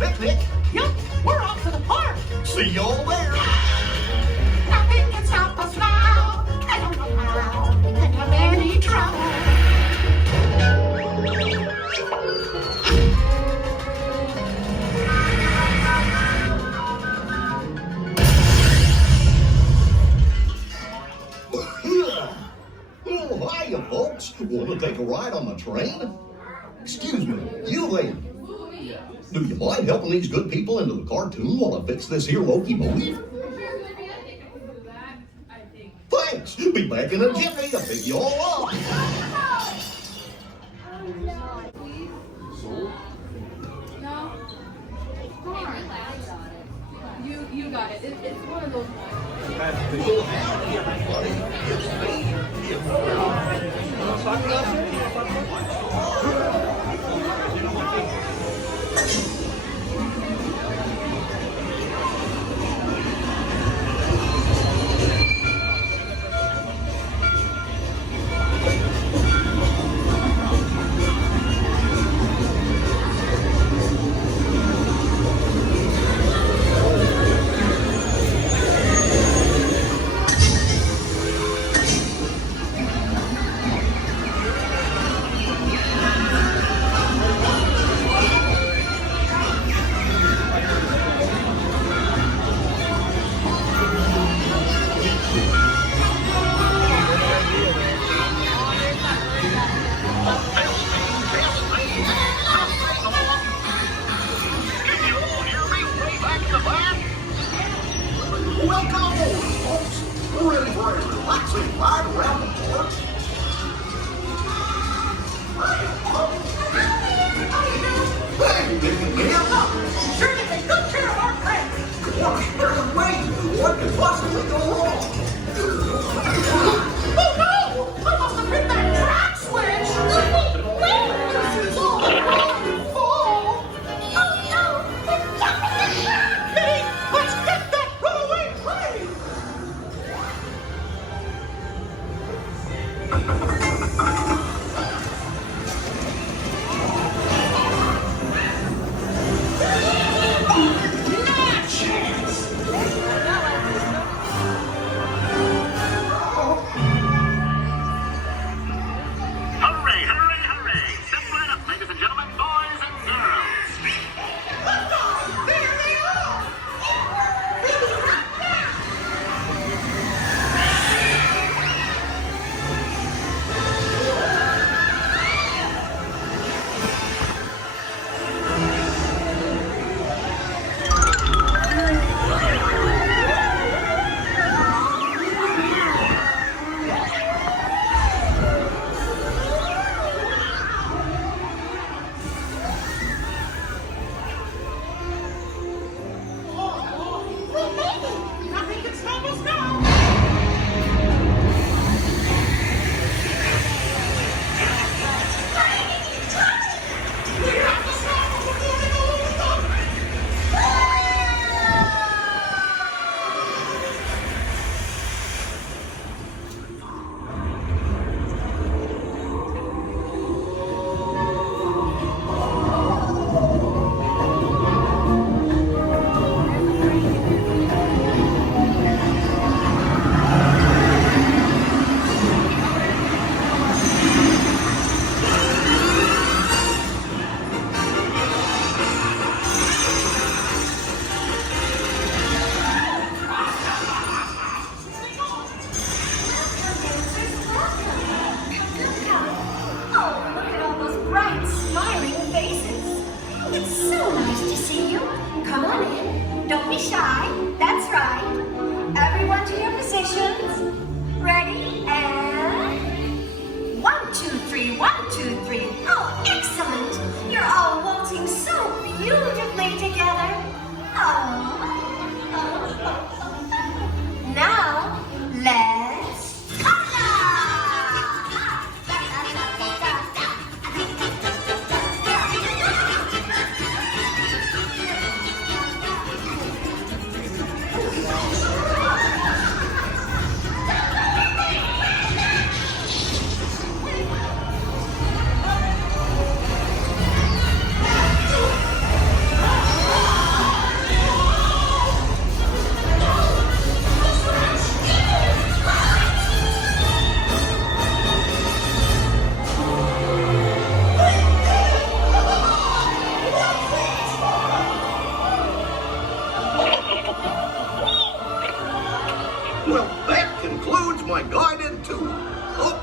picnic? Yup, we're off to the park. See y'all there. Nothing can stop us now. I don't know how. Can't have any trouble. Oh, hiya, folks. Want to take a ride on the train? Excuse me, you there. Do you mind helping these good people into the cartoon while I fix this here locomotive? Thanks. Be back in a jiffy to pick you all up. No? You got it. It's one of those ones.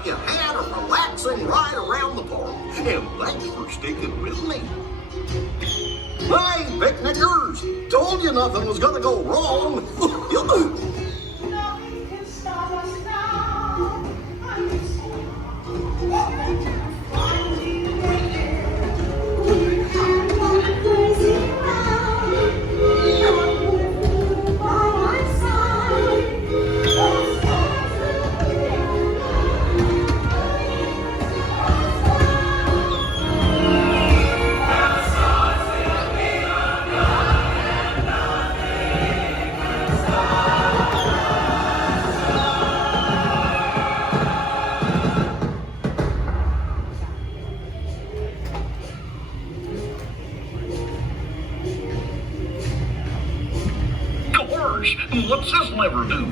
you had a relaxing ride around the park. And thanks for sticking with me. Hey, picnickers! Told you nothing was gonna go wrong. Nothing can stop us now. Gosh, what's this lever do?